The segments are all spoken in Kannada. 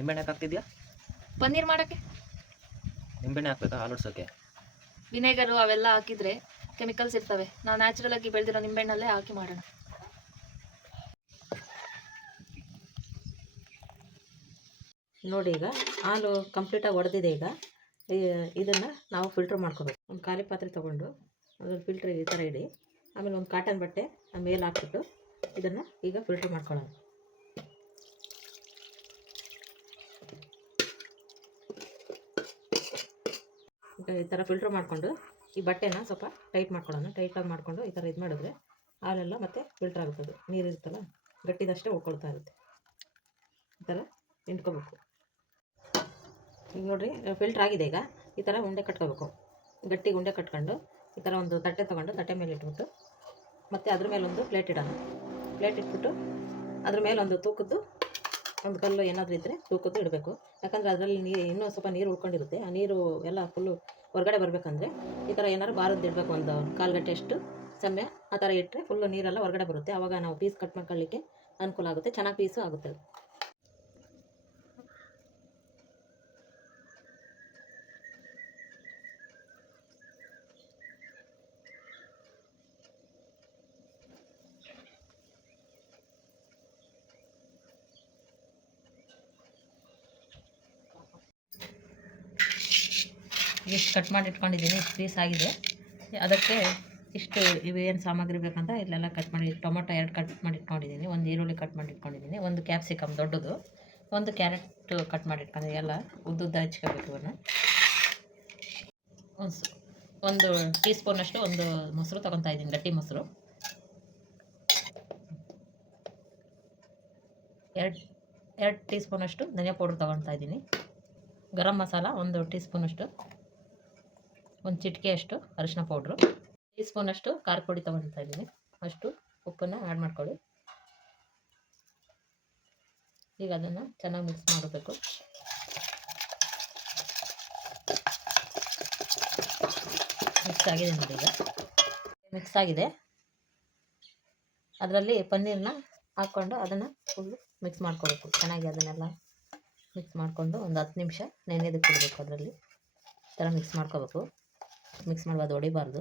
ನಿಂಬೆಹಣ್ಣೆ ಹಾಕ್ತಿದ್ಯಾ? ಪನ್ನೀರ್ ಮಾಡೋಕ್ಕೆ. ನಿಂಬೆಹಣ್ಣೆ ಹಾಕ್ಬೇಕಾ? ಹಾಲು ಉಡ್ಸೋಕ್ಕೆ ವಿನೆಗರು ಅವೆಲ್ಲ ಹಾಕಿದ್ರೆ ಕೆಮಿಕಲ್ಸ್ ಇರ್ತವೆ. ನಾವು ನ್ಯಾಚುರಲ್ ಆಗಿ ಬೆಳೆದಿರೋ ನಿಂಬೆಹಣ್ಣಲ್ಲೇ ಹಾಕಿ ಮಾಡೋಣ. ನೋಡಿ ಈಗ ಹಾಲು ಕಂಪ್ಲೀಟಾಗಿ ಒಡೆದಿದೆ ಈಗ. ಇದನ್ನು ನಾವು ಫಿಲ್ಟ್ರ್ ಮಾಡ್ಕೋಬೇಕು. ಒಂದು ಖಾಲಿ ಪಾತ್ರೆ ತೊಗೊಂಡು ಅದ್ರಲ್ಲಿ ಫಿಲ್ಟ್ರ್ ಈ ಥರ ಇಡಿ. ಆಮೇಲೆ ಒಂದು ಕಾಟನ್ ಬಟ್ಟೆ ಆ ಮೇಲೆ ಹಾಕ್ಬಿಟ್ಟು ಇದನ್ನು ಈಗ ಫಿಲ್ಟ್ರ್ ಮಾಡ್ಕೊಳ್ಳೋಣ. ಈ ಥರ ಫಿಲ್ಟ್ರ್ ಮಾಡಿಕೊಂಡು, ಈ ಬಟ್ಟೆನ ಸ್ವಲ್ಪ ಟೈಟ್ ಮಾಡ್ಕೊಳ್ಳೋಣ. ಟೈಟಾಗಿ ಮಾಡಿಕೊಂಡು ಈ ಥರ ಇದು ಮಾಡಿದ್ರೆ ಹಾಲೆಲ್ಲ ಮತ್ತೆ ಫಿಲ್ಟ್ರ್ ಆಗುತ್ತದೆ. ನೀರು ಇರುತ್ತಲ್ಲ, ಗಟ್ಟಿದಷ್ಟೇ ಉಳ್ಕೊಳ್ತಾ ಇರುತ್ತೆ. ಈ ಥರ ನಿಂತ್ಕೋಬೇಕು. ಈಗ ನೋಡಿರಿ ಫಿಲ್ಟ್ರ್ ಆಗಿದೆ ಈಗ. ಈ ಥರ ಉಂಡೆ ಕಟ್ಕೋಬೇಕು. ಗಟ್ಟಿ ಉಂಡೆ ಕಟ್ಕೊಂಡು ಈ ಥರ ಒಂದು ತಟ್ಟೆ ತೊಗೊಂಡು ತಟ್ಟೆ ಮೇಲೆ ಇಟ್ಬಿಟ್ಟು ಮತ್ತು ಅದ್ರ ಮೇಲೆ ಒಂದು ಪ್ಲೇಟ್ ಇಡೋಣ. ಪ್ಲೇಟ್ ಇಟ್ಬಿಟ್ಟು ಅದ್ರ ಮೇಲೆ ಒಂದು ತೂಕದ್ದು ಒಂದು ಕಲ್ಲು ಏನಾದರೂ ಇದ್ದರೆ ತೂಕದ್ದು ಇಡಬೇಕು. ಯಾಕಂದರೆ ಅದರಲ್ಲಿ ನೀರು ಇನ್ನೂ ಸ್ವಲ್ಪ ನೀರು ಉಳ್ಕೊಂಡಿರುತ್ತೆ. ಆ ನೀರು ಎಲ್ಲ ಫುಲ್ಲು ಹೊರಗಡೆ ಬರಬೇಕಂದ್ರೆ ಈ ಥರ ಏನಾದ್ರು ಬಾರದ್ದು ಇಡಬೇಕು ಒಂದು ಕಾಲು ಗಂಟೆ ಸಮಯ ಆ ಥರ ಇಟ್ಟರೆ ಫುಲ್ಲು ನೀರೆಲ್ಲ ಹೊರಗಡೆ ಬರುತ್ತೆ. ಆವಾಗ ನಾವು ಪೀಸ್ ಕಟ್ ಮಾಡ್ಕೊಳ್ಳಿಕ್ಕೆ ಅನುಕೂಲ ಆಗುತ್ತೆ. ಚೆನ್ನಾಗಿ ಪೀಸು ಆಗುತ್ತೆ. ಇಷ್ಟು ಕಟ್ ಮಾಡಿ ಇಟ್ಕೊಂಡಿದ್ದೀನಿ ಇಷ್ಟು ಪೀಸ್ ಆಗಿದೆ. ಅದಕ್ಕೆ ಇಷ್ಟು ಇವೇನು ಸಾಮಗ್ರಿ ಬೇಕಂತ ಇಲ್ಲೆಲ್ಲ ಕಟ್ ಮಾಡಿ, ಟೊಮೊಟೊ ಎರಡು ಕಟ್ ಮಾಡಿ ಇಟ್ಕೊಂಡಿದ್ದೀನಿ ಒಂದು ಈರುಳ್ಳಿ ಕಟ್ ಮಾಡಿ ಇಟ್ಕೊಂಡಿದ್ದೀನಿ ಒಂದು ಕ್ಯಾಪ್ಸಿಕಮ್ ದೊಡ್ಡದು, ಒಂದು ಕ್ಯಾರೆಟ್ ಕಟ್ ಮಾಡಿ ಇಟ್ಕೊಂಡಿದ್ದೀನಿ ಎಲ್ಲ ಉದ್ದುದ್ದ ಹಚ್ಕೋಬೇಕು ಇವನ್ನ ಒಂದು ಒಂದು ಟೀ ಸ್ಪೂನಷ್ಟು ಒಂದು ಮೊಸರು ತೊಗೊತಾ ಇದ್ದೀನಿ, ಗಟ್ಟಿ ಮೊಸರು. ಎರಡು ಎರಡು ಟೀ ಸ್ಪೂನಷ್ಟು ಧನಿಯಾ ಪೌಡ್ರ್ ತೊಗೊತಾ ಇದ್ದೀನಿ. ಗರಂ ಮಸಾಲ ಒಂದು ಟೀ ಸ್ಪೂನಷ್ಟು ಒಂದು ಚಿಟಿಕೆಯಷ್ಟು ಅರಿಶಿನ ಪೌಡ್ರು ಟೀ ಸ್ಪೂನಷ್ಟು ಖಾರ ಪುಡಿ ತೊಗೊಳ್ತಾ ಇದ್ದೀನಿ. ಅಷ್ಟು ಉಪ್ಪನ್ನು ಆ್ಯಡ್ ಮಾಡ್ಕೊಳ್ಳಿ. ಈಗ ಅದನ್ನು ಚೆನ್ನಾಗಿ ಮಿಕ್ಸ್ ಮಾಡಬೇಕು. ಮಿಕ್ಸ್ ಆಗಿದೆ ನೋಡಿ ಈಗ. ಮಿಕ್ಸ್ ಆಗಿದೆ. ಅದರಲ್ಲಿ ಪನ್ನೀರನ್ನ ಹಾಕ್ಕೊಂಡು ಅದನ್ನು ಫುಲ್ಲು ಮಿಕ್ಸ್ ಮಾಡ್ಕೊಬೇಕು. ಚೆನ್ನಾಗಿ ಅದನ್ನೆಲ್ಲ ಮಿಕ್ಸ್ ಮಾಡಿಕೊಂಡು ಒಂದು ಹತ್ತು ನಿಮಿಷ ನೆನೆದಕ್ಕೆ ಇಡಬೇಕು ಅದರಲ್ಲಿ. ಈ ಥರ ಮಿಕ್ಸ್ ಮಾಡ್ಕೋಬೇಕು. ಮಿಕ್ಸ್ ಮಾಡಬಾರ್ದು, ಹೊಡಿಬಾರ್ದು.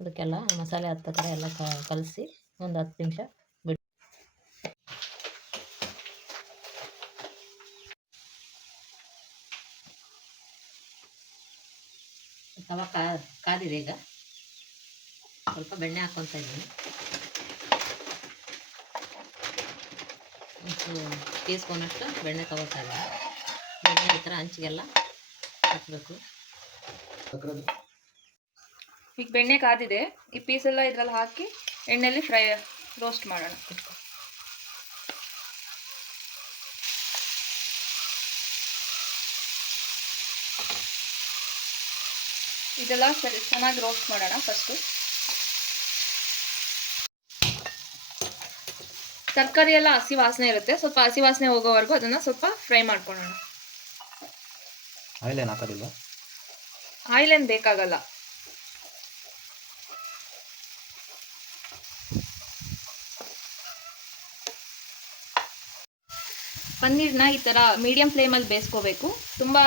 ಅದಕ್ಕೆಲ್ಲ ಮಸಾಲೆ ಹತ್ತ ಥರ ಎಲ್ಲ ಕಲಸಿ ಒಂದು ಹತ್ತು ನಿಮಿಷ ಬಿಡಿ ತವ ಕಾ ಕಾದಿದೆ ಈಗ. ಸ್ವಲ್ಪ ಬೆಣ್ಣೆ ಹಾಕೊತ ಇದ್ದೀನಿ. ಟೀ ಸ್ಪೂನಷ್ಟು ಬೆಣ್ಣೆ ತಗೋತಾ ಇದ್ದೀನಿ. ಬೆಣ್ಣೆ ಈ ಥರ ಹಂಚಿಗೆಲ್ಲ ಹಾಕಬೇಕು. ಈಗ ಬೆಣ್ಣೆ ಕಾದಿದೆ. ಈ ಪೀಸ್ ಎಲ್ಲ ಇದ್ರಲ್ಲಿ ಹಾಕಿ ಎಣ್ಣೆಯಲ್ಲಿ ಫ್ರೈ ರೋಸ್ಟ್ ಮಾಡೋಣ. ಇದೆಲ್ಲ ಸರಿ ಚೆನ್ನಾಗಿ ರೋಸ್ಟ್ ಮಾಡೋಣ ಫಸ್ಟು ತರಕಾರಿ ಎಲ್ಲ ಹಸಿ ವಾಸನೆ ಇರುತ್ತೆ. ಸ್ವಲ್ಪ ಹಸಿ ವಾಸನೆ ಹೋಗೋವರೆಗೂ ಅದನ್ನು ಸ್ವಲ್ಪ ಫ್ರೈ ಮಾಡ್ಕೊಳ್ಳೋಣ. ಆಯಿಲ್ ಏನು ಹಾಕೋದಿಲ್ಲ ಆಯಿಲ್ ಏನು ಬೇಕಾಗಲ್ಲ. ಪನ್ನೀರ್ನ ಈ ಥರ ಮೀಡಿಯಂ ಫ್ಲೇಮಲ್ಲಿ ಬೇಯಿಸ್ಕೋಬೇಕು. ತುಂಬ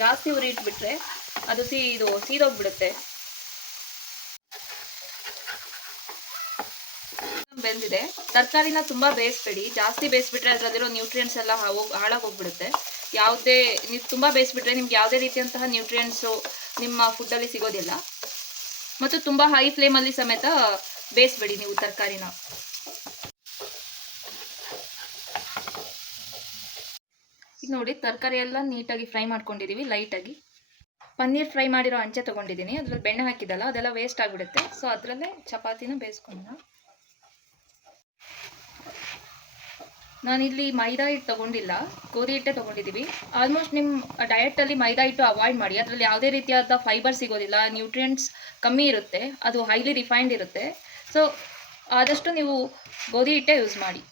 ಜಾಸ್ತಿ ಉರಿ ಇಟ್ಬಿಟ್ರೆ ಅದು ಸಿ ಇದು ಸೀದೋಗ್ಬಿಡುತ್ತೆ. ಬೆಂದಿದೆ. ತರಕಾರಿನ ತುಂಬ ಬೇಯಿಸ್ಬೇಡಿ. ಜಾಸ್ತಿ ಬೇಯಿಸ್ಬಿಟ್ರೆ ಅದರಲ್ಲಿರೋ ನ್ಯೂಟ್ರಿಯೆಂಟ್ಸ್ ಎಲ್ಲ ಹಾಳಾಗೋಗ್ಬಿಡುತ್ತೆ ಯಾವುದೇ, ನೀವು ತುಂಬ ಬೇಯಿಸ್ಬಿಟ್ರೆ ನಿಮ್ಗೆ ಯಾವುದೇ ರೀತಿಯಂತಹ ನ್ಯೂಟ್ರಿಯೆಂಟ್ಸು ನಿಮ್ಮ ಫುಡ್ಡಲ್ಲಿ ಸಿಗೋದಿಲ್ಲ. ಮತ್ತು ತುಂಬ ಹೈ ಫ್ಲೇಮಲ್ಲಿ ಸಮೇತ ಬೇಯಿಸ್ಬೇಡಿ ನೀವು ತರಕಾರಿನ. ಈಗ ನೋಡಿ, ತರಕಾರಿ ಎಲ್ಲ ನೀಟಾಗಿ ಫ್ರೈ ಮಾಡ್ಕೊಂಡಿದ್ದೀವಿ ಲೈಟಾಗಿ ಪನ್ನೀರ್ ಫ್ರೈ ಮಾಡಿರೋ ಅಂಚೆ ತೊಗೊಂಡಿದ್ದೀನಿ, ಅದರಲ್ಲಿ ಬೆಣ್ಣೆ ಹಾಕಿದ್ದಲ್ಲ, ಅದೆಲ್ಲ ವೇಸ್ಟ್ ಆಗಿಬಿಡುತ್ತೆ. ಸೊ ಅದರಲ್ಲೇ ಚಪಾತಿನ ಬೇಯಿಸ್ಕೊಳ್ಳೋಣ ನಾನಿಲ್ಲಿ ಮೈದಾ ಹಿಟ್ಟು ತೊಗೊಂಡಿಲ್ಲ, ಗೋಧಿ ಹಿಟ್ಟೆ ತೊಗೊಂಡಿದ್ದೀವಿ. ಆಲ್ಮೋಸ್ಟ್ ನಿಮ್ಮ ಡಯಟಲ್ಲಿ ಮೈದಾ ಹಿಟ್ಟು ಅವಾಯ್ಡ್ ಮಾಡಿ. ಅದರಲ್ಲಿ ಯಾವುದೇ ರೀತಿಯಾದ ಫೈಬರ್ ಸಿಗೋದಿಲ್ಲ ನ್ಯೂಟ್ರಿಯೆಂಟ್ಸ್ ಕಮ್ಮಿ ಇರುತ್ತೆ, ಅದು ಹೈಲಿ ರಿಫೈನ್ಡ್ ಇರುತ್ತೆ. ಸೊ ಆದಷ್ಟು ನೀವು ಗೋಧಿ ಹಿಟ್ಟೆ ಯೂಸ್ ಮಾಡಿ.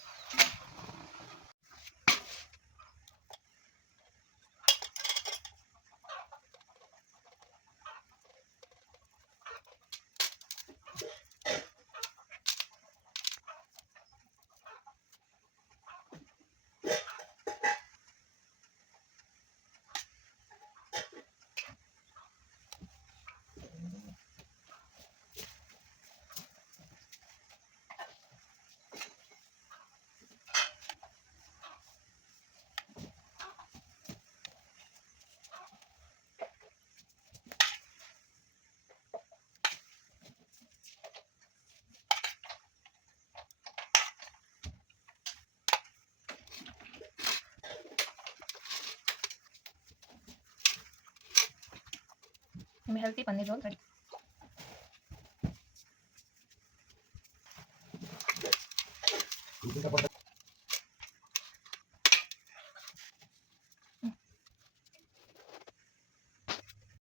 ಎಮ್ಮೆ ಹೆಲ್ತಿ ಪನ್ನೀರ್ ರೋಲ್ ರೆಡಿ